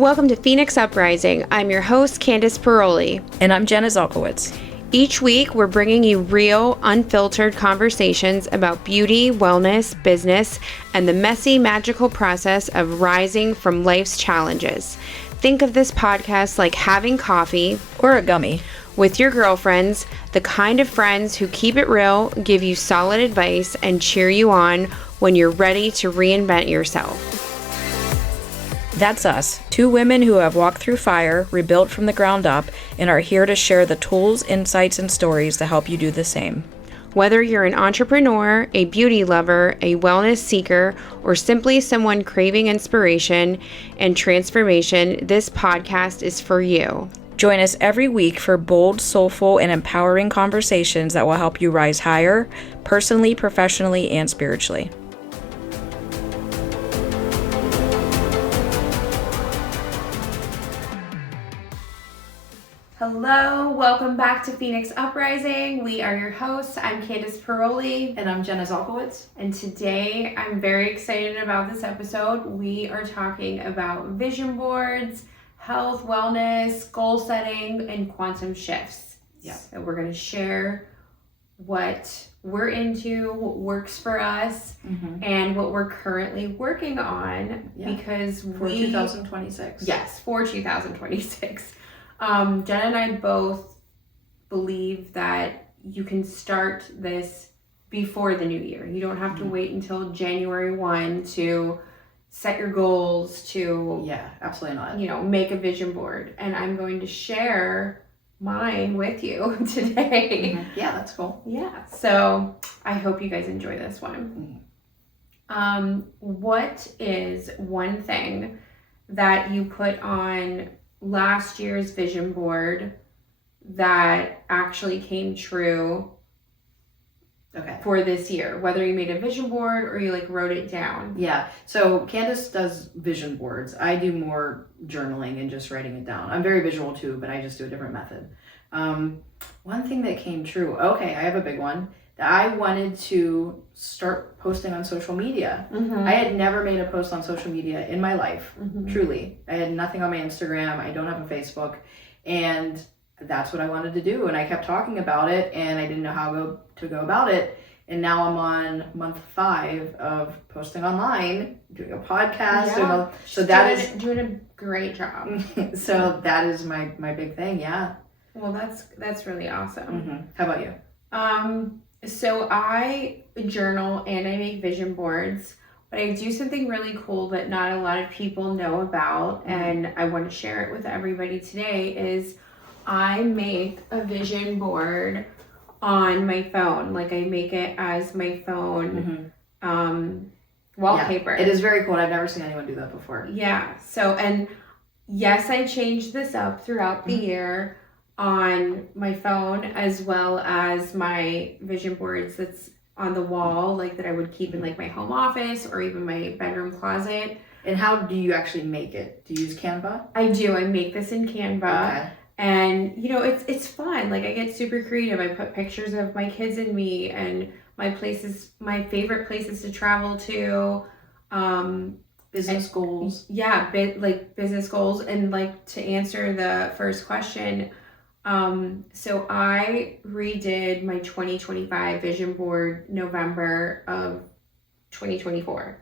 Welcome to Phoenix Uprising. I'm your host, Candice Paroli. And I'm Jena Zalkowitz. Each week, we're bringing you real, unfiltered conversations about beauty, wellness, business, and the messy, magical process of rising from life's challenges. Think of this podcast like having coffee or a gummy with your girlfriends, the kind of friends who keep it real, give you solid advice, and cheer you on when you're ready to reinvent yourself. That's us, two women who have walked through fire, rebuilt from the ground up, and are here to share the tools, insights, and stories to help you do the same. Whether you're an entrepreneur, a beauty lover, a wellness seeker, or simply someone craving inspiration and transformation, this podcast is for you. Join us every week for bold, soulful, and empowering conversations that will help you rise higher, personally, professionally, and spiritually. Hello, welcome back to Phoenix Uprising. We are your hosts. I'm Candice Paroli. And I'm Jena Zalkowitz. And today I'm very excited about this episode. We are talking about vision boards, health, wellness, goal setting, and quantum shifts. Yeah. So we're going to share what we're into, what works for us, and what we're currently working on because for 2026. Yes, for 2026. Jen and I both believe that you can start this before the new year. You don't have to wait until January 1 to set your goals, to absolutely not. Make a vision board. And I'm going to share mine with you today. Yeah, that's cool. Yeah, so I hope you guys enjoy this one. What is one thing that you put on last year's vision board that actually came true for this year, whether you made a vision board or you wrote it down? Yeah, so Candice does vision boards. I do more journaling and just writing it down. I'm very visual too, but I just do a different method. One thing that came true, I have a big one. I wanted to start posting on social media. I had never made a post on social media in my life, truly. I had nothing on my Instagram. I don't have a Facebook. And that's what I wanted to do. And I kept talking about it and I didn't know how to go about it. And now I'm on month 5 of posting online, doing a podcast. Doing a great job. So that is my big thing. Yeah. Well, that's really awesome. How about you? So I journal and I make vision boards, but I do something really cool that not a lot of people know about, and I want to share it with everybody today, is I make a vision board on my phone. I make it as my phone wallpaper. Yeah, it is very cool. I've never seen anyone do that before. Yeah. So, and yes, I changed this up throughout the year on my phone, as well as my vision boards that's on the wall, that I would keep in my home office or even my bedroom closet. And how do you actually make it? Do you use Canva? I do. I make this in Canva. Okay. And it's fun. I get super creative. I put pictures of my kids and me and my favorite places to travel to. Business goals. Yeah, business goals. And to answer the first question, so I redid my 2025 vision board November of 2024.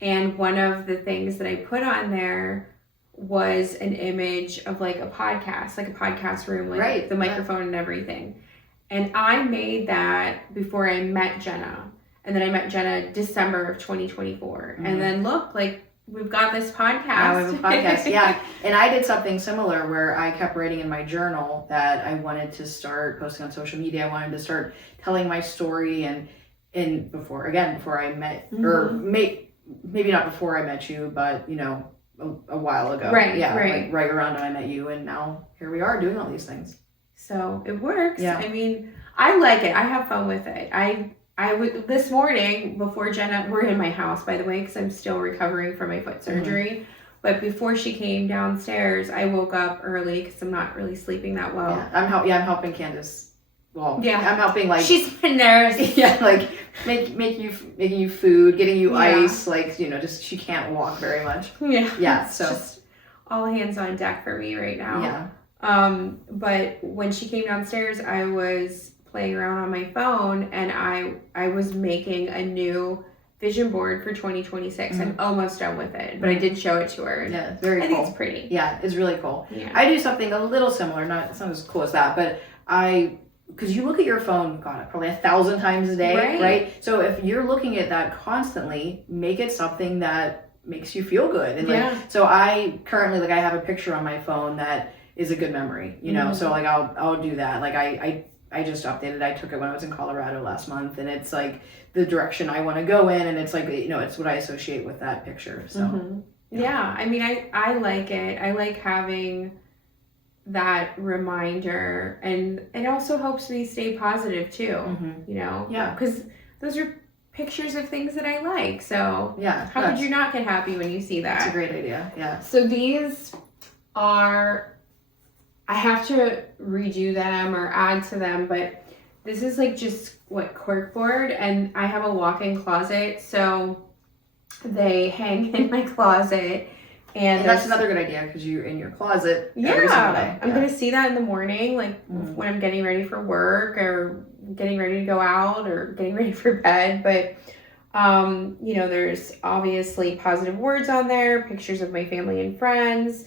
And one of the things that I put on there was an image of a podcast room, the microphone and everything. And I made that before I met Jena. And then I met Jena December of 2024. And then look, we've got this podcast. Now we have a podcast, yeah. And I did something similar where I kept writing in my journal that I wanted to start posting on social media. I wanted to start telling my story and before I met, or maybe not before I met you, but a while ago. Right, yeah, right. Right around when I met you, and now here we are doing all these things. So it works. Yeah. I mean, I like it. I have fun with it. I would, this morning before Jena, we're in my house, by the way, because I'm still recovering from my foot surgery. But before she came downstairs, I woke up early because I'm not really sleeping that well. Yeah, I'm helping Candice. Well, yeah, I'm helping she's a nurse. Yeah, making you food, getting you ice, just she can't walk very much. Yeah. Yeah. So just all hands on deck for me right now. Yeah. But when she came downstairs, I was playing around on my phone, and I was making a new vision board for 2026. I'm almost done with it, but I did show it to her. And yeah, it's very I cool. think it's pretty. Yeah, it's really cool. Yeah. I do something a little similar, it's not as cool as that, but because you look at your phone, God, probably 1,000 times a day, right? So if you're looking at that constantly, make it something that makes you feel good. And like, so I currently, like, I have a picture on my phone that is a good memory, you know? So like, I'll do that. Like I just updated, I took it when I was in Colorado last month, and it's like the direction I want to go in, and it's like, you know, it's what I associate with that picture. So yeah, I mean, I like it. I like having that reminder, and it also helps me stay positive too, you know? Yeah. Because those are pictures of things that I like, so how could you not get happy when you see that? That's a great idea. Yeah. So these are, I have to redo them or add to them, but this is like just what corkboard, and I have a walk-in closet, so they hang in my closet. And that's another good idea, because you're in your closet every single day. I'm gonna see that in the morning, like when I'm getting ready for work or getting ready to go out or getting ready for bed. But you know, there's obviously positive words on there, pictures of my family and friends,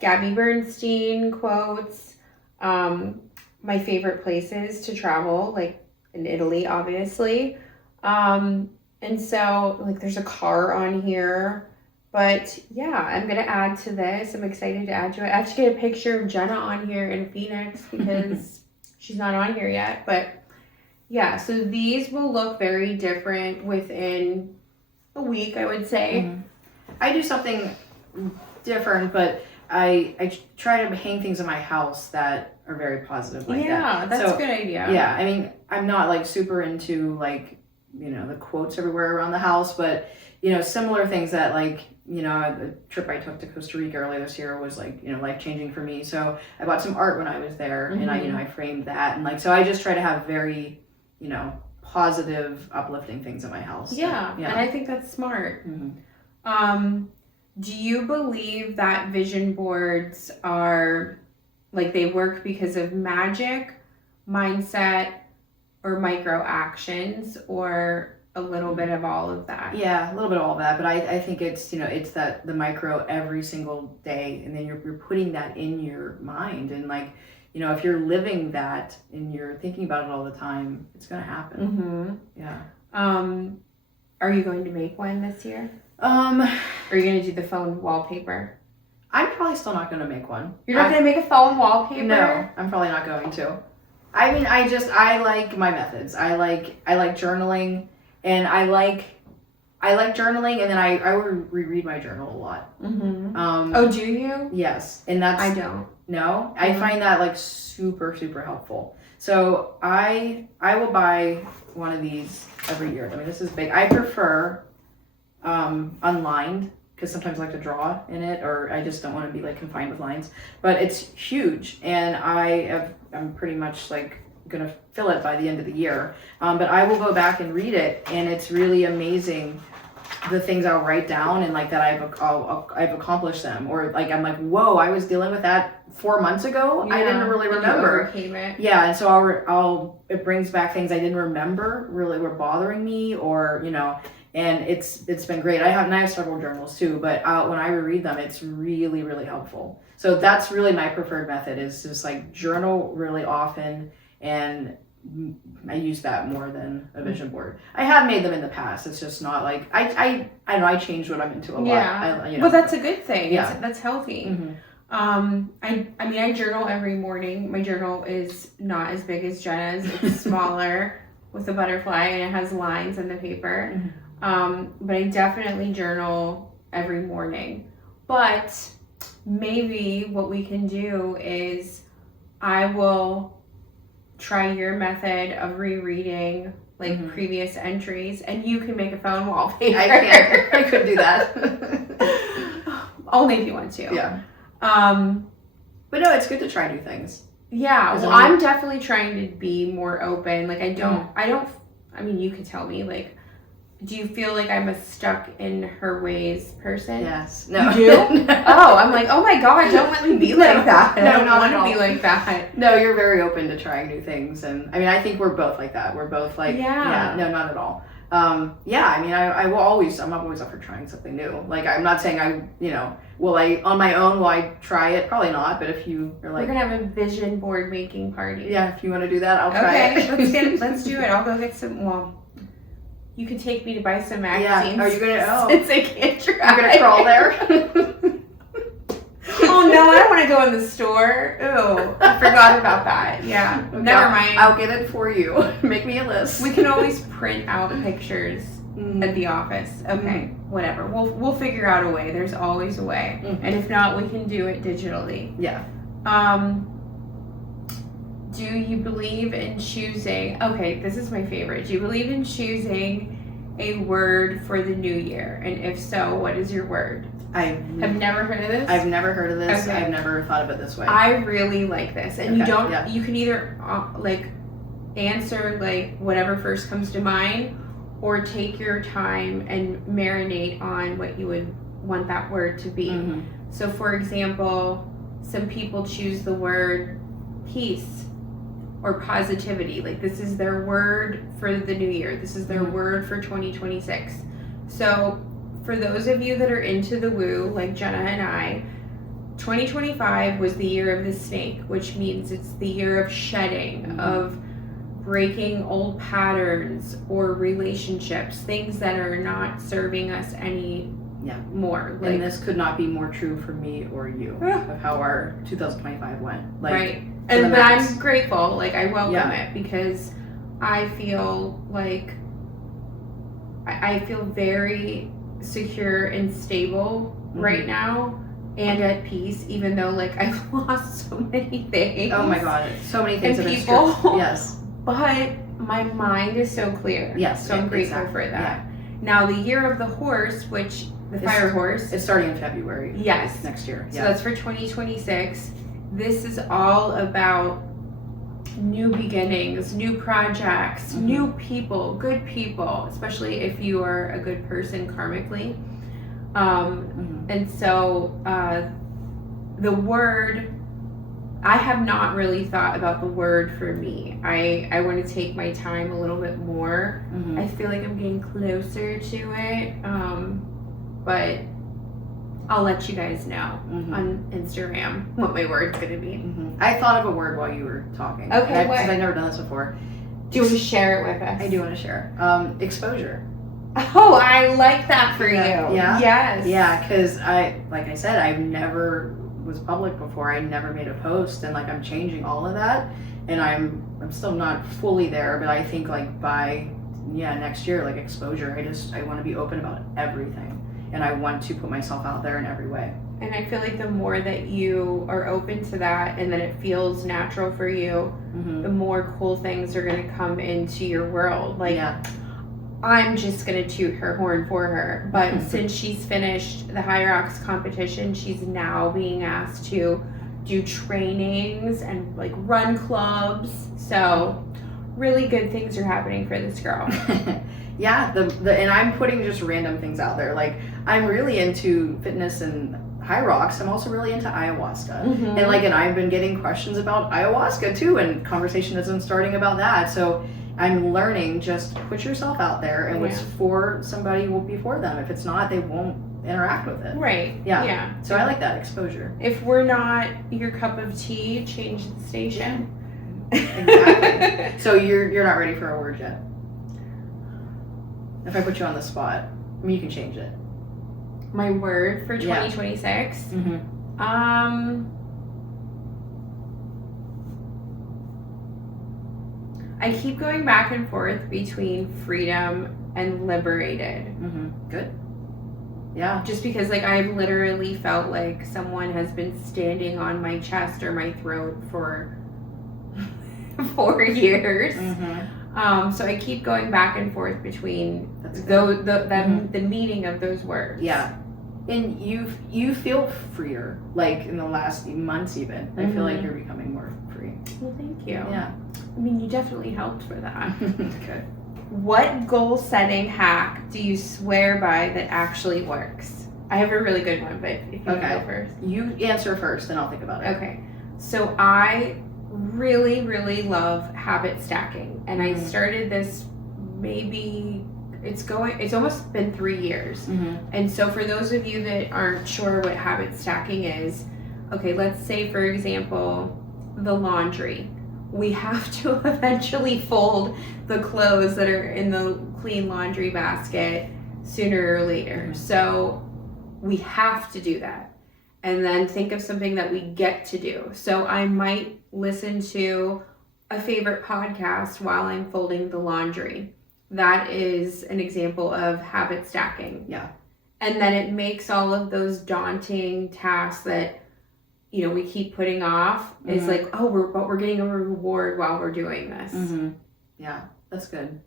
Gabby Bernstein quotes, my favorite places to travel, like in Italy, obviously. And so like there's a car on here. But yeah, I'm going to add to this. I'm excited to add to it. I have to get a picture of Jena on here in Phoenix because she's not on here yet. But yeah, so these will look very different within a week, I would say. I do something different, but I try to hang things in my house that are very positive like that. Yeah, that's a good idea. Yeah, I mean, I'm not like super into like, you know, the quotes everywhere around the house, but you know, similar things that like, you know, the trip I took to Costa Rica earlier this year was like, you know, life-changing for me. So I bought some art when I was there, and I framed that, and like, so I just try to have very, you know, positive, uplifting things in my house. Yeah. And I think that's smart. Do you believe that vision boards are like they work because of magic, mindset, or micro actions, or a little bit of all of that? Yeah, a little bit of all of that, but I think it's, you know, it's that the micro every single day, and then you're putting that in your mind, and like, you know, if you're living that and you're thinking about it all the time, it's gonna happen. Yeah. Are you going to make one this year? Or are you gonna do the phone wallpaper? I'm probably still not gonna make one. You're not gonna make a phone wallpaper? No, I'm probably not going to. I mean, I like my methods. I like journaling. And I like journaling, and then I reread my journal a lot. Oh, do you? Yes, and that's I don't. No, I find that like super helpful. So I will buy one of these every year. I mean, this is big. I prefer unlined, because sometimes I like to draw in it, or I just don't want to be like confined with lines. But it's huge, and I'm pretty much like gonna fill it by the end of the year, but I will go back and read it, and it's really amazing the things I'll write down, and like that I've accomplished them, or like I'm like, whoa, I was dealing with that 4 months ago. I didn't really remember. You overcame it. Yeah, and so it brings back things I didn't remember really were bothering me, or you know, and it's been great. I have several journals too, but when I reread them, it's really helpful. So that's really my preferred method, is just like journal really often. And I use that more than a vision board. I have made them in the past. It's just not like I don't know. I changed what I'm into a lot. Yeah, you know. Well, that's a good thing. Yeah, that's healthy. I mean, I journal every morning. My journal is not as big as Jenna's. It's smaller with a butterfly, and it has lines in the paper. But I definitely journal every morning. But maybe what we can do is I will try your method of rereading like previous entries, and you can make a phone wallpaper. I can't. I could do that. Only if you want to. Yeah. But no, it's good to try new things. Yeah. Well, I'm definitely trying to be more open. Like I mean, you could tell me like do you feel like I'm a stuck in her ways person? Yes. No. You do? Oh, I'm like, oh my God, don't let me be like that. No, I don't not want at to be all. like that. No, you're very open to trying new things, and I mean, I think we're both like that. We're both like, no, not at all. I mean, I'm always up for trying something new. Like, I'm not saying will I, on my own, will I try it? Probably not, but if you are like... We're going to have a vision board making party. Yeah, if you want to do that, I'll try it. Okay, let's do it. I'll go get some, you could take me to buy some magazines. Yeah, are you going to, Since I can't try. You're going to crawl there? Oh no, I don't want to go in the store. Ooh, I forgot about that. Yeah, Okay, never mind. I'll get it for you. Make me a list. We can always print out pictures at the office. Okay, whatever. We'll figure out a way. There's always a way. And if not, we can do it digitally. Yeah. Do you believe in choosing? Okay, this is my favorite. Do you believe in choosing a word for the new year? And if so, what is your word? I have never heard of this. I've never heard of this. Okay. I've never thought of it this way. I really like this, and Okay, you can either answer like whatever first comes to mind, or take your time and marinate on what you would want that word to be. So, for example, some people choose the word peace or positivity. Like, this is their word for the new year. This is their word for 2026. So, for those of you that are into the woo, like Jenna and I, 2025 was the year of the snake, which means it's the year of shedding, of breaking old patterns or relationships, things that are not serving us more. And this could not be more true for me or you of how our 2025 went. Like, right. But I'm grateful. Like, I welcome it because I feel like I feel very secure and stable right now and at peace, even though like I've lost so many things. Oh my God, so many things have been people. Yes. But my mind is so clear. Yes. So I'm grateful for that. Yeah. Now the year of the horse, which the fire horse. It's starting in February. Yes. Next year. So that's for 2026. This is all about new beginnings, new projects, new people, good people, especially if you are a good person karmically. And so the word, I have not really thought about the word for me. I want to take my time a little bit more. I feel like I'm getting closer to it, but I'll let you guys know on Instagram what my word's going to be. I thought of a word while you were talking. Okay, because I've never done this before. Do you want to share it with us? I do want to share. Exposure. Oh, I like that for you. Yeah? Yes. Yeah, because like I said, I've never was public before. I never made a post, and like I'm changing all of that, and I'm still not fully there, but I think like by next year, like exposure, I want to be open about everything, and I want to put myself out there in every way. And I feel like the more that you are open to that and that it feels natural for you, the more cool things are going to come into your world. Like, I'm just going to toot her horn for her. But since she's finished the High Rocks competition, she's now being asked to do trainings and like run clubs. So really good things are happening for this girl. And I'm putting just random things out there. Like, I'm really into fitness and High Rocks. I'm also really into ayahuasca. And I've been getting questions about ayahuasca too, and conversation has been starting about that. So I'm learning, just put yourself out there, and what's for somebody will be for them. If it's not, they won't interact with it. Right. Yeah. So I like that exposure. If we're not your cup of tea, change the station. Exactly. So you're not ready for a word yet? If I put you on the spot, I mean, you can change it. My word for 2026? I keep going back and forth between freedom and liberated. Good. Yeah. Just because like I've literally felt like someone has been standing on my chest or my throat for 4 years. So I keep going back and forth between the meaning of those words. Yeah. And you feel freer, like in the last months even. I feel like you're becoming more free. Well, thank you. Yeah. I mean, you definitely helped for that. Good. What goal setting hack do you swear by that actually works? I have a really good one, but if you can go first. You answer first, and I'll think about it. Okay. So I really, really love habit stacking. And I started this it's almost been 3 years. And so for those of you that aren't sure what habit stacking is, okay, let's say for example, the laundry. We have to eventually fold the clothes that are in the clean laundry basket sooner or later. So we have to do that. And then think of something that we get to do. So I might listen to a favorite podcast while I'm folding the laundry. That is an example of habit stacking. Yeah. And then it makes all of those daunting tasks that, you know, we keep putting off is like, oh, we're getting a reward while we're doing this. Yeah, that's good.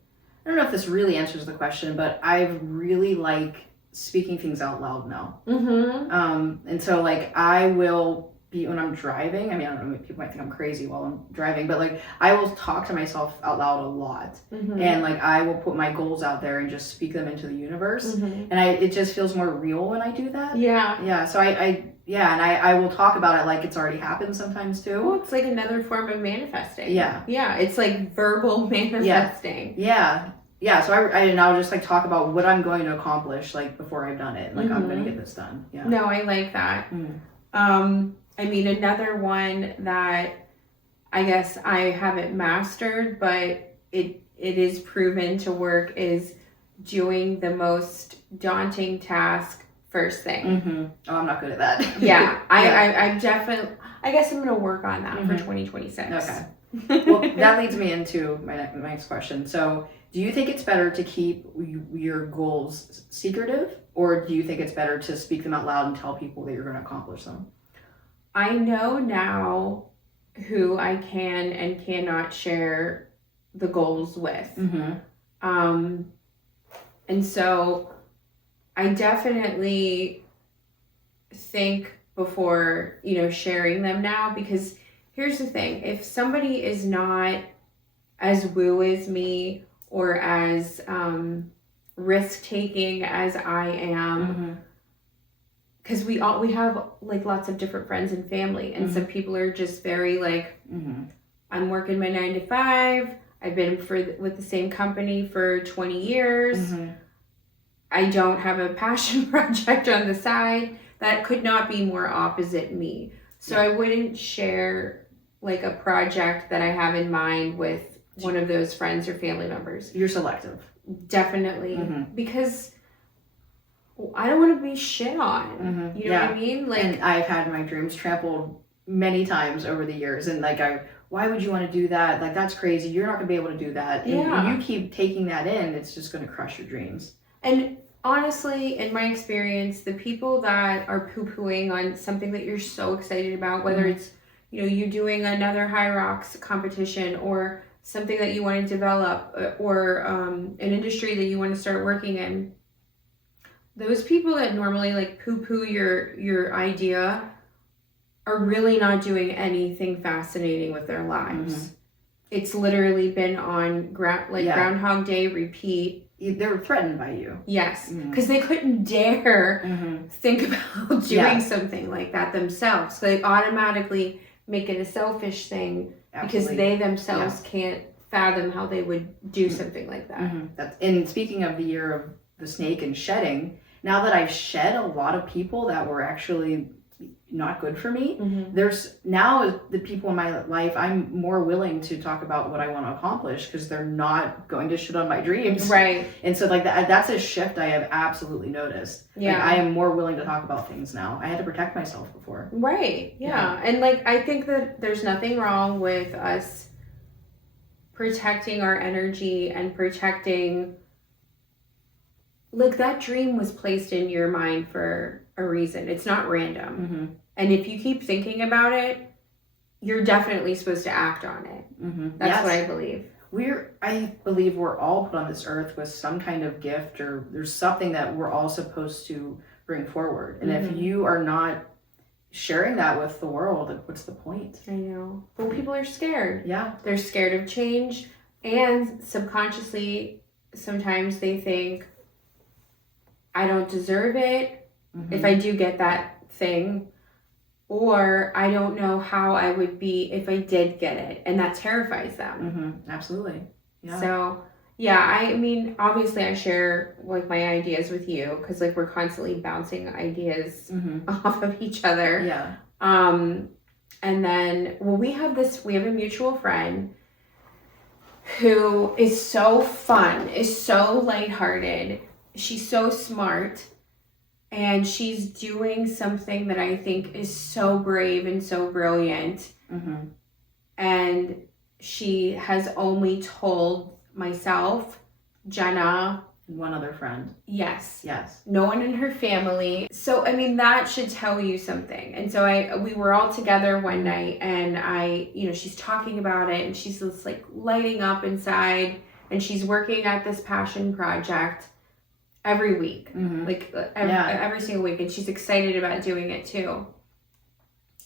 I don't know if this really answers the question, but I really like speaking things out loud now. And so like I will be, when I'm driving, I mean, I don't know, people might think I'm crazy while I'm driving, but like I will talk to myself out loud a lot. And like I will put my goals out there and just speak them into the universe. And it just feels more real when I do that. Yeah. So I will talk about it like it's already happened sometimes too. Well, it's like another form of manifesting. Yeah. It's like verbal manifesting. Yeah, so I now just like talk about what I'm going to accomplish like before I've done it. Like I'm going to get this done. Yeah. No, I like that. I mean, another one that I guess I haven't mastered, but it is proven to work is doing the most daunting task first thing. Oh, I'm not good at that. Yeah, I'm definitely, I guess I'm going to work on that for 2026. Okay. Well, that leads me into my next question. So, do you think it's better to keep your goals secretive, or do you think it's better to speak them out loud and tell people that you're going to accomplish them? I know now who I can and cannot share the goals with. And so I definitely think before, sharing them now, because here's the thing. If somebody is not as woo as me or as risk-taking as I am, because we have like lots of different friends and family, and some people are just very like, I'm working my 9 to 5. I've been with the same company for 20 years. I don't have a passion project on the side. That could not be more opposite me. So I wouldn't share like a project that I have in mind with one of those friends or family members. You're selective. Definitely. Because I don't want to be shit on. You know what I mean? Like, and I've had my dreams trampled many times over the years, and like why would you want to do that? Like, that's crazy. You're not gonna be able to do that. And you keep taking that in, it's just gonna crush your dreams. And honestly, in my experience, the people that are poo-pooing on something that you're so excited about, whether it's, you doing another High Rocks competition or something that you want to develop, or an industry that you want to start working in, those people that normally like poo-poo your idea are really not doing anything fascinating with their lives. It's literally been on Groundhog Day repeat. They're threatened by you. Yes, because they couldn't dare think about doing something like that themselves. So they automatically make it a selfish thing because they themselves can't fathom how they would do something like that. And speaking of the year of the snake and shedding, now that I've shed a lot of people that were actually not good for me, there's now the people in my life, I'm more willing to talk about what I want to accomplish because they're not going to shit on my dreams. Right. And so like that's a shift I have absolutely noticed. Yeah. Like, I am more willing to talk about things now. I had to protect myself before. Right. Yeah. And like, I think that there's nothing wrong with us protecting our energy and protecting, like, that dream was placed in your mind for a reason. It's not random. And if you keep thinking about it, you're definitely supposed to act on it. That's what I believe. I believe we're all put on this earth with some kind of gift, or there's something that we're all supposed to bring forward. And if you are not sharing that with the world, what's the point? I know. Well, people are scared. Yeah. They're scared of change, and subconsciously sometimes they think I don't deserve it if I do get that thing, or I don't know how I would be if I did get it, and that terrifies them. Absolutely. Yeah. So yeah, I mean, obviously I share like my ideas with you because like we're constantly bouncing ideas off of each other. Yeah. And then we have a mutual friend who is so fun, is so lighthearted. She's so smart, and she's doing something that I think is so brave and so brilliant. And she has only told myself, Jena, one other friend. Yes. Yes. No one in her family. So I mean that should tell you something. And so we were all together one night, and she's talking about it, and she's just like lighting up inside, and she's working at this passion project every week, like every single week, and she's excited about doing it too.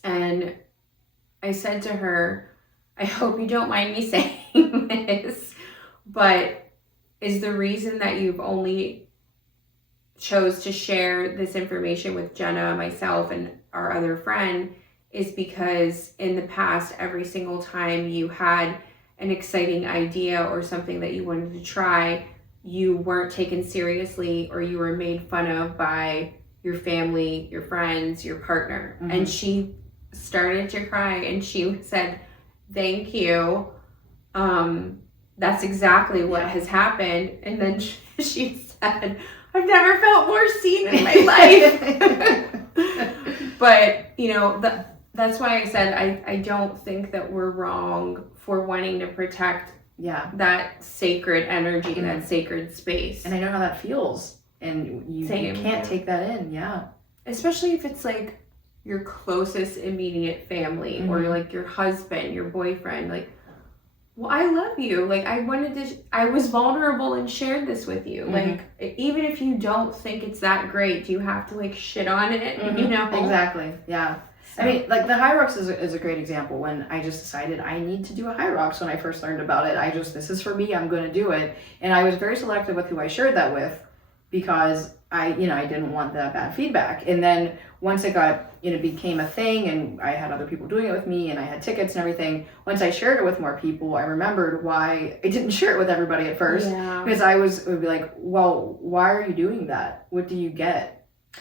And I said to her, I hope you don't mind me saying this, but is the reason that you've only chose to share this information with Jena, myself, and our other friend is because in the past, every single time you had an exciting idea or something that you wanted to try, you weren't taken seriously, or you were made fun of by your family, your friends, your partner. And she started to cry, and she said, thank you. That's exactly what has happened. And then she said, I've never felt more seen in my life. But, that's why I said I don't think that we're wrong for wanting to protect that sacred energy, that sacred space. And I know how that feels. And you can't take that in. Yeah. Especially if it's like your closest immediate family or like your husband, your boyfriend, like, well, I love you. Like, I was vulnerable and shared this with you. Like, even if you don't think it's that great, do you have to like shit on it? Exactly. Yeah. So. I mean, like the High Rocks is a great example. When I just decided I need to do a High Rocks when I first learned about it, this is for me, I'm going to do it. And I was very selective with who I shared that with because I didn't want that bad feedback. And then once it became a thing and I had other people doing it with me and I had tickets and everything, once I shared it with more people, I remembered why I didn't share it with everybody at first. Yeah. Because it would be like, well, why are you doing that? What do you get?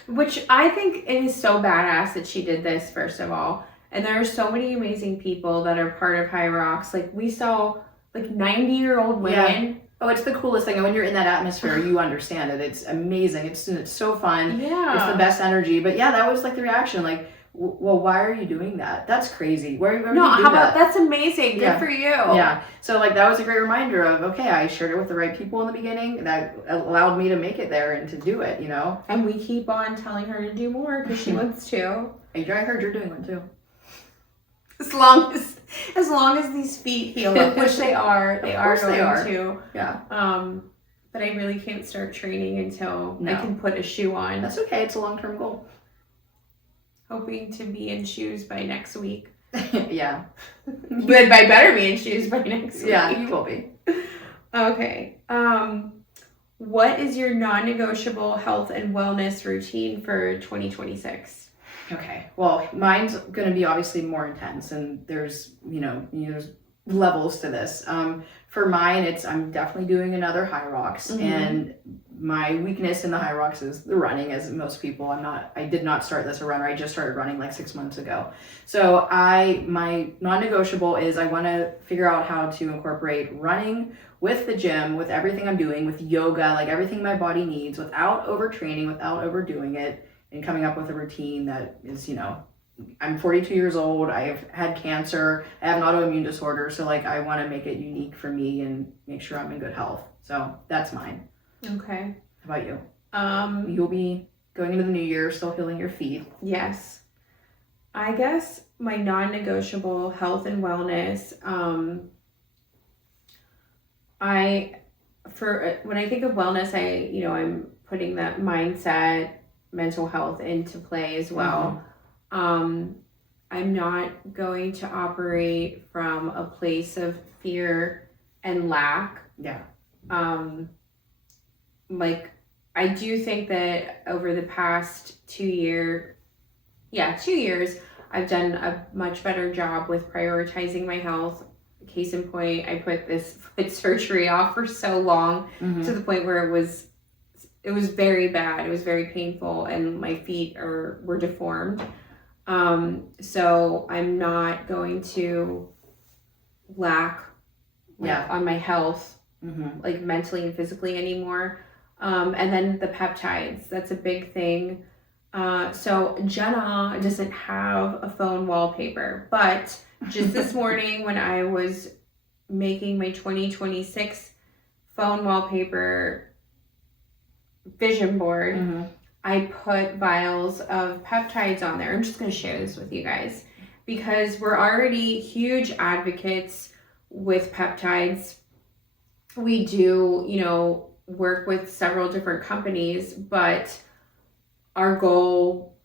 Which I think it is so badass that she did this, first of all. And there are so many amazing people that are part of High Rocks. Like, we saw like 90-year-old women. Yeah. Oh, it's the coolest thing. And when you're in that atmosphere, you understand it. It's amazing. It's so fun. Yeah. It's the best energy. But yeah, that was like the reaction. Like, well, why are you doing that? That's crazy. Why would you do that? That's amazing. Good for you. Yeah. So like that was a great reminder of, okay, I shared it with the right people in the beginning. That allowed me to make it there and to do it, And we keep on telling her to do more because she wants to. I heard you're doing one too. As long as these feet heal up, which they are going to. Yeah. But I really can't start training until I can put a shoe on. That's okay. It's a long-term goal. Hoping to be in shoes by next week. Yeah. But I better be in shoes by next week. Yeah, you will be. Okay. What is your non-negotiable health and wellness routine for 2026? Okay. Well, mine's going to be obviously more intense, and there's levels to this. For mine, I'm definitely doing another High Rocks, and my weakness in the High Rocks is the running, as most people. I did not start this a runner. I just started running like 6 months ago. So my non-negotiable is I want to figure out how to incorporate running with the gym, with everything I'm doing, with yoga, like everything my body needs, without overtraining, without overdoing it, and coming up with a routine that is, I'm 42 years old. I've had cancer. I have an autoimmune disorder. So like, I want to make it unique for me and make sure I'm in good health. So that's mine. Okay. How about you? You'll be going into the new year, still healing your feet. Yes. I guess my non-negotiable health and wellness, when I think of wellness, I'm putting that mindset, mental health into play as well. I'm not going to operate from a place of fear and lack. Yeah. like, I do think that over the past 2 years, I've done a much better job with prioritizing my health. Case in point, I put this foot surgery off for so long to the point where it was very bad. It was very painful, and my feet were deformed. So I'm not going to lack on my health, like mentally and physically anymore. And then the peptides, that's a big thing. So Jena doesn't have a phone wallpaper, but just this morning when I was making my 2026 phone wallpaper vision board, I put vials of peptides on there. I'm just going to share this with you guys because we're already huge advocates with peptides. We do, work with several different companies, but our goal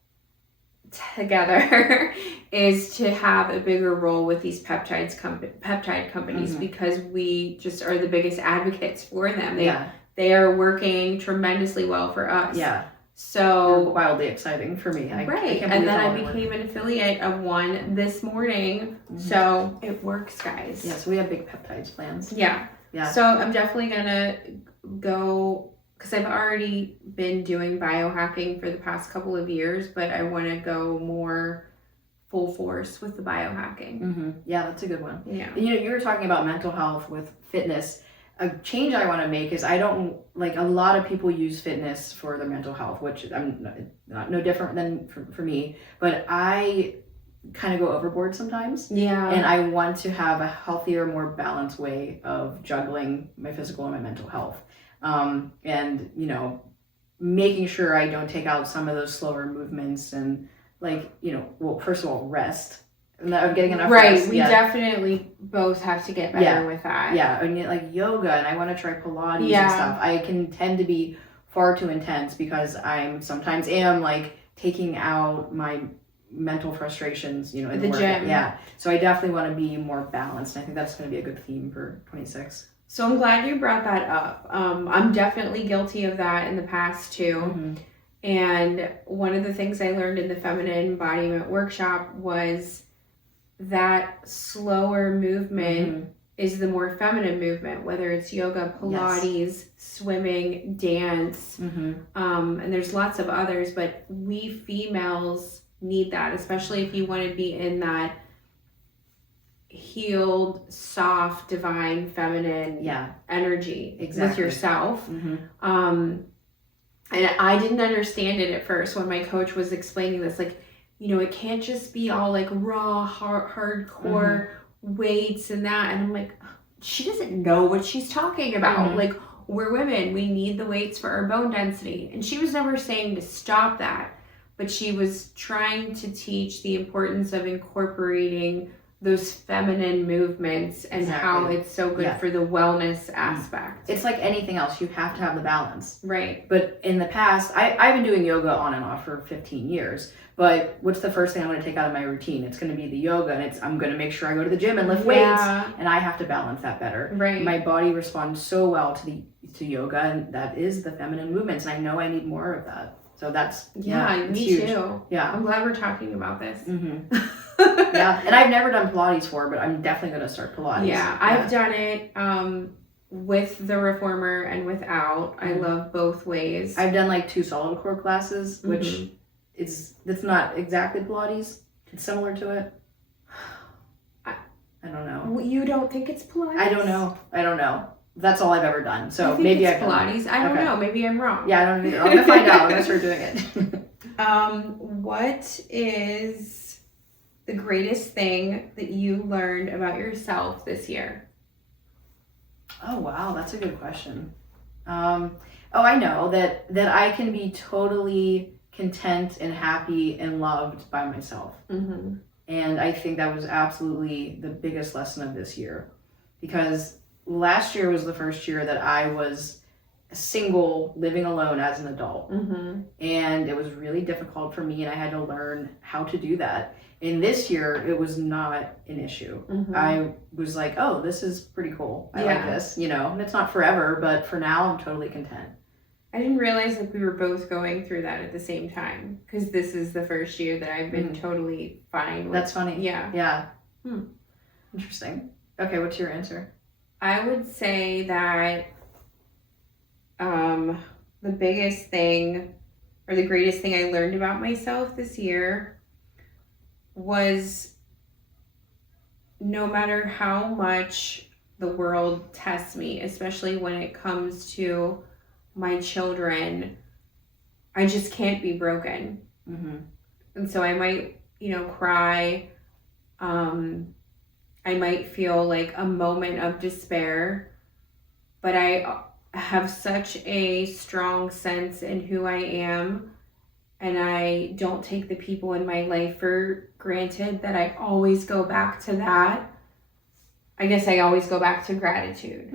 together is to have a bigger role with these peptide companies because we just are the biggest advocates for them. They are working tremendously well for us. Yeah. So they're wildly exciting for me. Right. And then I became an affiliate of one this morning. So it works, guys. Yeah, so we have big peptides plans. Yeah. So I'm definitely gonna go, because I've already been doing biohacking for the past couple of years, but I want to go more full force with the biohacking. Yeah, that's a good one. Yeah. You were talking about mental health with fitness. A change I want to make is I don't like, a lot of people use fitness for their mental health, which I'm not no different than for me, but I kind of go overboard sometimes. Yeah. And I want to have a healthier, more balanced way of juggling my physical and my mental health. And making sure I don't take out some of those slower movements and first of all, rest. I'm getting enough rest. Right, we definitely both have to get better with that. Yeah, and like yoga, and I want to try Pilates and stuff. I can tend to be far too intense because I'm sometimes like taking out my mental frustrations, in the gym. Yeah, so I definitely want to be more balanced. And I think that's going to be a good theme for 26. So I'm glad you brought that up. I'm definitely guilty of that in the past too. And one of the things I learned in the feminine embodiment workshop was that slower movement is the more feminine movement, whether it's yoga, Pilates, swimming, dance, and there's lots of others, but we females need that, especially if you want to be in that healed, soft, divine, feminine energy with yourself. And I didn't understand it at first when my coach was explaining this, like, it can't just be all like raw, hardcore weights and that. And I'm like, she doesn't know what she's talking about. Like, we're women, we need the weights for our bone density. And she was never saying to stop that, but she was trying to teach the importance of incorporating those feminine movements and how it's so good for the wellness aspect. It's like anything else, you have to have the balance. Right. But in the past, I've been doing yoga on and off for 15 years. But what's the first thing I'm going to take out of my routine? It's going to be the yoga, and I'm going to make sure I go to the gym and lift weights, and I have to balance that better. Right. My body responds so well to yoga, and that is the feminine movements, and I know I need more of that. So that's me huge. Too. Yeah, I'm glad we're talking about this. Yeah, and I've never done Pilates before, but I'm definitely going to start Pilates. Yeah, I've done it with the reformer and without. I love both ways. I've done like 2 solid core classes, which it's not exactly Pilates. It's similar to it. I don't know. You don't think it's Pilates? I don't know. That's all I've ever done. So I think maybe it's Pilates. I don't know. Maybe I'm wrong. Yeah, I don't know either. I'm gonna find out. I'm gonna start doing it. What is the greatest thing that you learned about yourself this year? Oh wow, that's a good question. I know that I can be totally content and happy and loved by myself. And I think that was absolutely the biggest lesson of this year, because last year was the first year that I was single, living alone as an adult. And it was really difficult for me, and I had to learn how to do that. And this year, it was not an issue. I was like, oh, this is pretty cool. I like this, and it's not forever, but for now, I'm totally content. I didn't realize that we were both going through that at the same time, because this is the first year that I've been totally fine with. That's funny. Yeah. Yeah. Interesting. Okay, what's your answer? I would say that the biggest thing or the greatest thing I learned about myself this year was no matter how much the world tests me, especially when it comes to my children, I just can't be broken. And so I might, cry. I might feel like a moment of despair, but I have such a strong sense in who I am, and I don't take the people in my life for granted, that I always go back to that. I guess I always go back to gratitude.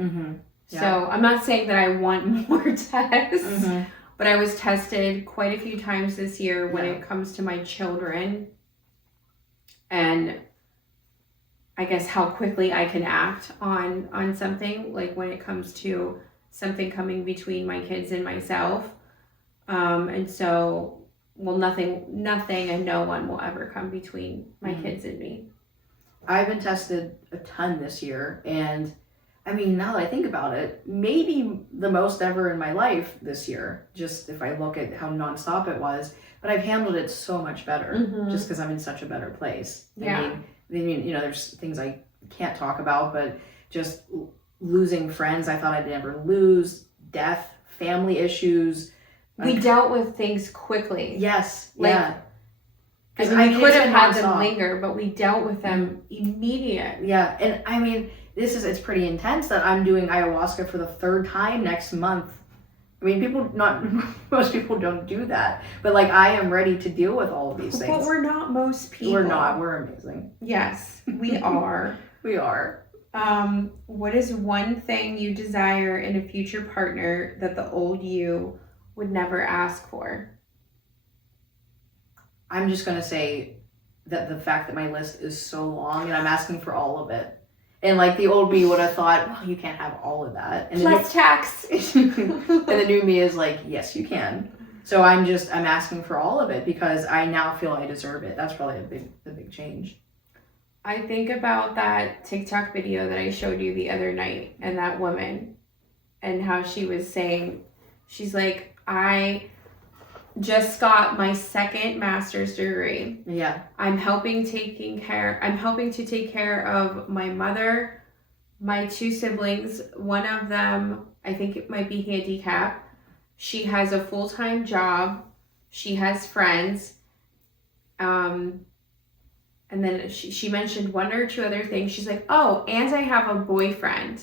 Yeah. So I'm not saying that I want more tests, but I was tested quite a few times this year when it comes to my children, and I guess how quickly I can act on something, like when it comes to something coming between my kids and myself. And so, nothing and no one will ever come between my kids and me. I've been tested a ton this year, and I mean, now that I think about it, maybe the most ever in my life this year, just if I look at how nonstop it was, but I've handled it so much better just because I'm in such a better place. Yeah. I mean, there's things I can't talk about, but just losing friends I thought I'd never lose, death, family issues. We dealt with things quickly. Yes. Because we could have had them linger, but we dealt with them immediately. Yeah. And I mean, it's pretty intense that I'm doing ayahuasca for the 3rd time next month. I mean, most people don't do that, but like I am ready to deal with all of these things. But we're not most people. We're not. We're amazing. Yes, we are. We are. What is one thing you desire in a future partner that the old you would never ask for? I'm just going to say that the fact that my list is so long and I'm asking for all of it. And like the old me would have thought, well, you can't have all of that. And plus tax. And the new me is like, yes, you can. So I'm asking for all of it because I now feel I deserve it. That's probably the big change. I think about that TikTok video that I showed you the other night, and that woman, and how she was saying, she's like, I just got my 2nd master's degree. Yeah. I'm helping to take care of my mother, my 2 siblings. One of them, I think it might be handicapped. She has a full-time job. She has friends. And then she mentioned 1 or 2 other things. She's like, oh, and I have a boyfriend.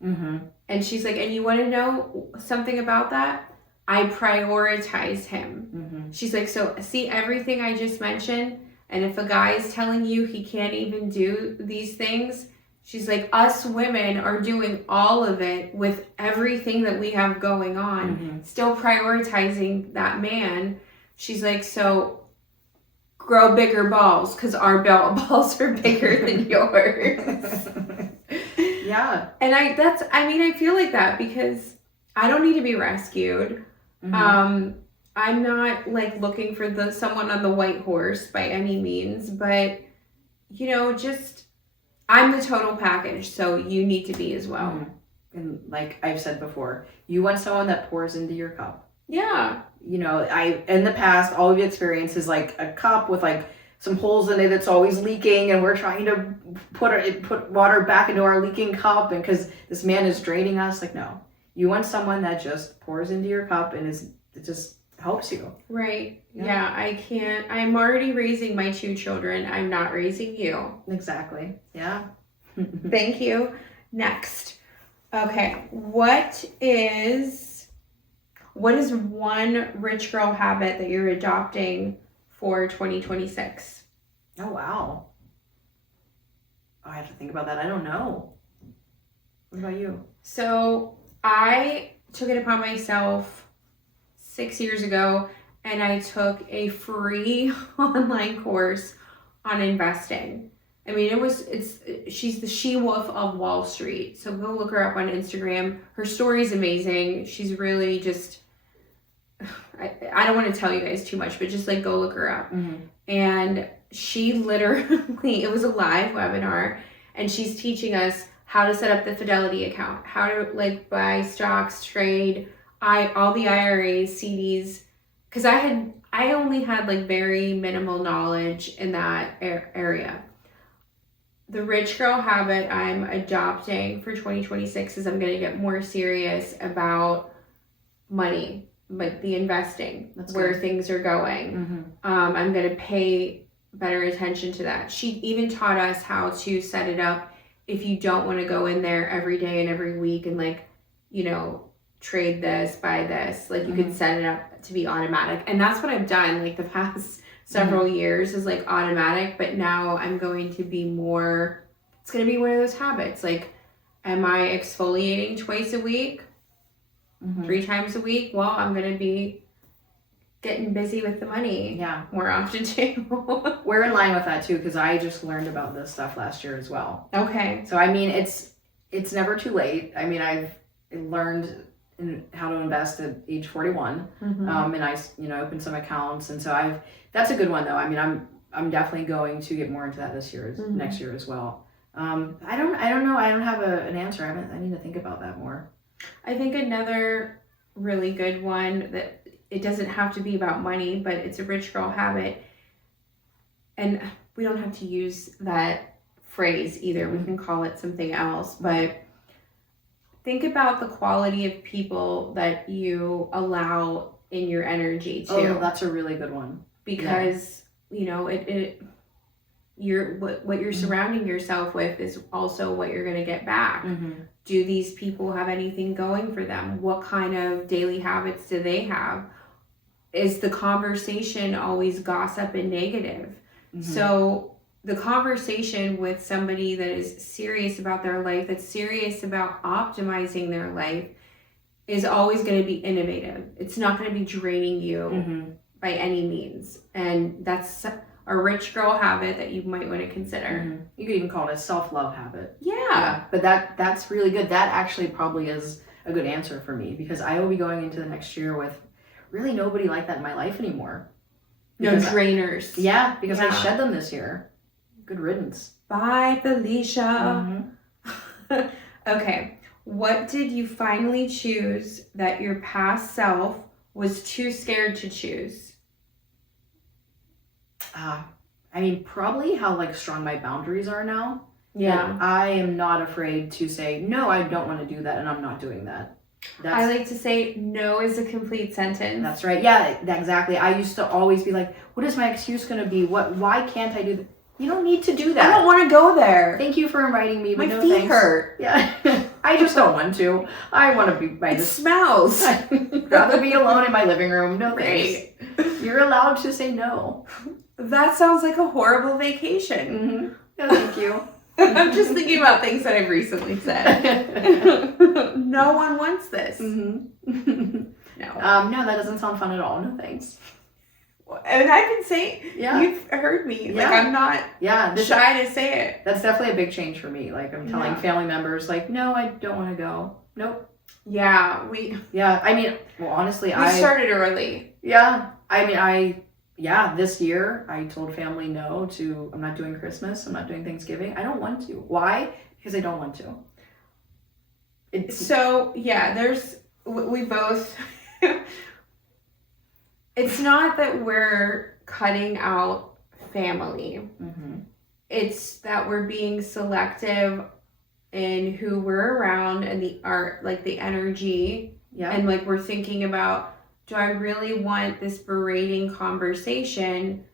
And she's like, and you want to know something about that? I prioritize him. She's like, so see everything I just mentioned, and if a guy is telling you he can't even do these things, she's like, us women are doing all of it with everything that we have going on, still prioritizing that man. She's like, so grow bigger balls, because our balls are bigger than yours. Yeah. And I feel like that because I don't need to be rescued. I'm not like looking for someone on the white horse by any means, but just I'm the total package, so you need to be as well. And like I've said before, you want someone that pours into your cup. Yeah. In the past, all we've experienced is like a cup with like some holes in it that's always leaking, and we're trying to put water back into our leaking cup, and because this man is draining us. Like, no. You want someone that just pours into your cup and it just helps you. Right. Yeah, I can't. I'm already raising my 2 children. I'm not raising you. Exactly. Yeah. Thank you. Next. Okay. What is one rich girl habit that you're adopting for 2026? Oh, wow. I have to think about that. I don't know. What about you? So I took it upon myself 6 years ago, and I took a free online course on investing. I mean, she's the she-wolf of Wall Street. So go look her up on Instagram. Her story's amazing. She's really just, I don't want to tell you guys too much, but just like go look her up. Mm-hmm. And she literally, it was a live webinar, and she's teaching us how to set up the Fidelity account, how to like buy stocks, trade, all the IRAs, CDs, because I only had like very minimal knowledge in that area. The rich girl habit I'm adopting for 2026 is I'm going to get more serious about money, like the investing, where things are going. Mm-hmm. I'm going to pay better attention to that. She even taught us how to set it up if you don't want to go in there every day and every week and like, you know, trade this, buy this. Like you can set it up to be automatic. And that's what I've done like the past several years is like automatic, but now I'm going to be more, it's going to be one of those habits. Like, am I exfoliating twice a week, 3 times a week? Well, I'm going to be getting busy with the money more often too. We're in line with that too, because I just learned about this stuff last year as well. Okay. So, I mean, it's never too late. I mean, I've learned how to invest at age 41. And I, you know, opened some accounts. And so that's a good one though. I mean, I'm definitely going to get more into that this year, next year as well. I don't know. I don't have an answer. I need to think about that more. I think another really good one that it doesn't have to be about money, but it's a rich girl habit. And we don't have to use that phrase either. We can call it something else, but think about the quality of people that you allow in your energy too. Oh, that's a really good one. Because, you know, what you're surrounding yourself with is also what you're going to get back. Do these people have anything going for them? What kind of daily habits do they have? Is the conversation always gossip and negative? So the conversation with somebody that is serious about their life, that's serious about optimizing their life, is always going to be innovative. It's not going to be draining you by any means. And that's a rich girl habit that you might want to consider. You could even call it a self-love habit. Yeah. But that's really good. That actually probably is a good answer for me, because I will be going into the next year with really nobody like that in my life anymore. No drainers. Because I shed them this year. Good riddance. Bye, Felicia. Okay. What did you finally choose that your past self was too scared to choose? I mean, probably how like strong my boundaries are now. Yeah. I am not afraid to say, no, I don't want to do that, and I'm not doing that. I like to say no is a complete sentence. That's right. Yeah, exactly. I used to always be like, what is my excuse going to be? Why can't I do that? You don't need to do that. I don't want to go there. Thank you for inviting me, but my no feet thanks. hurt. Yeah. I just don't want to. I want to be by It smells. I'd rather be alone in my living room. No thanks. You're allowed to say no. That sounds like a horrible vacation. No, thank you. I'm just thinking about things that I've recently said. No one wants this. No. No, that doesn't sound fun at all. No thanks. And I've been saying, you've heard me. Like, I'm not shy to say it. That's definitely a big change for me. Like, I'm telling family members, like, no, I don't want to go. Nope. Yeah, I mean, well, honestly, we started early. Yeah. I mean, this year I told family no to, I'm not doing Christmas, I'm not doing Thanksgiving. I don't want to. Why? Because I don't want to. We both, it's not that we're cutting out family. It's that we're being selective in who we're around and the energy. And like we're thinking about, do I really want this berating conversation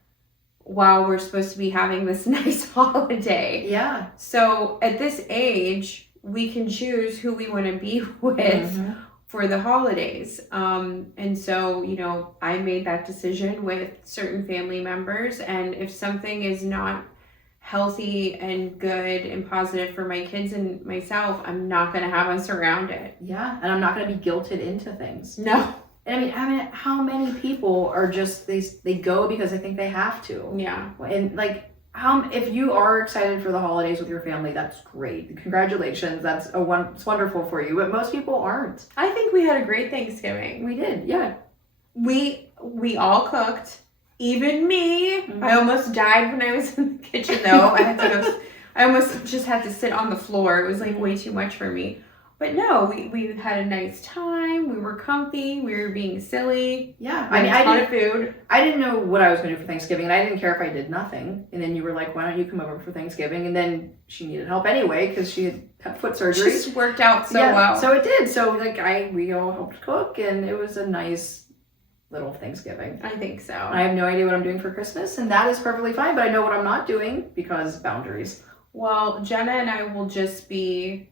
while we're supposed to be having this nice holiday? Yeah. So at this age, we can choose who we want to be with for the holidays. And so, you know, I made that decision with certain family members. And if something is not healthy and good and positive for my kids and myself, I'm not going to have us around it. Yeah. And I'm not going to be guilted into things. No. And I mean, how many people are just, they go because they think they have to. Yeah. And like, If you are excited for the holidays with your family, that's great. Congratulations. It's wonderful for you. But most people aren't. I think we had a great Thanksgiving. We did, yeah. We all cooked, even me. Mm-hmm. I almost died when I was in the kitchen though. I almost just had to sit on the floor. It was like way too much for me. But no, we had a nice time. We were comfy. We were being silly. Yeah, We had a ton of food. I didn't know what I was going to do for Thanksgiving, and I didn't care if I did nothing. And then you were like, "Why don't you come over for Thanksgiving?" And then she needed help anyway because she had foot surgery. It just worked out so well. So it did. So like we all helped cook, and it was a nice little Thanksgiving. I think so. I have no idea what I'm doing for Christmas, and that is perfectly fine. But I know what I'm not doing because boundaries. Well, Jenna and I will just be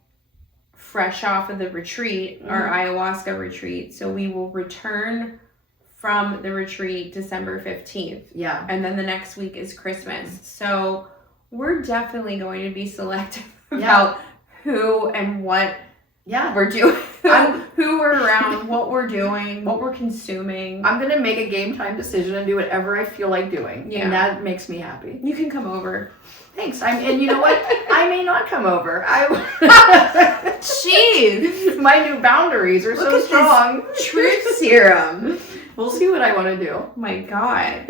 fresh off of the retreat, our ayahuasca retreat. So we will return from the retreat December 15th. Yeah. And then the next week is Christmas. So we're definitely going to be selective about who and what we're doing, who we're around, what we're doing, what we're consuming. I'm going to make a game time decision and do whatever I feel like doing. Yeah. And that makes me happy. You can come over. Thanks. And you know what? I may not come over. Jeez. My new boundaries are so strong. Truth serum. We'll see what I want to do. My God.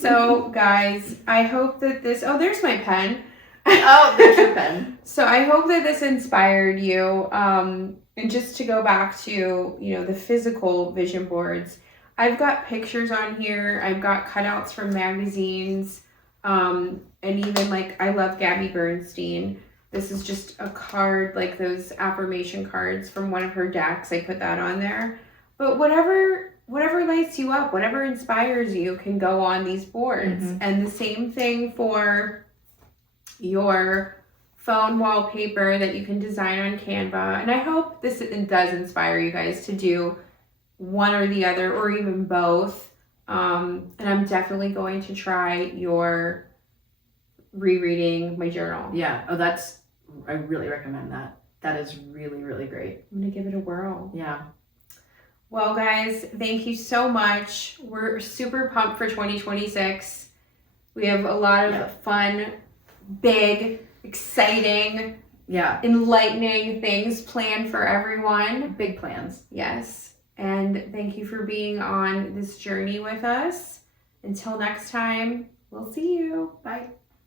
So, guys, I hope that this... Oh, there's my pen. Oh, there's your pen. So I hope that this inspired you. And just to go back to, the physical vision boards, I've got pictures on here. I've got cutouts from magazines. And even I love Gabby Bernstein. This is just a card, like those affirmation cards from one of her decks. I put that on there. But whatever lights you up, whatever inspires you can go on these boards. Mm-hmm. And the same thing for your phone wallpaper that you can design on Canva. And I hope this does inspire you guys to do one or the other or even both. And I'm definitely going to try your rereading my journal. Yeah. Oh, I really recommend that. That is really, really great. I'm going to give it a whirl. Yeah. Well, guys, thank you so much. We're super pumped for 2026. We have a lot of fun, big, exciting, enlightening things planned for everyone. Big plans. Yes. And thank you for being on this journey with us. Until next time, we'll see you. Bye.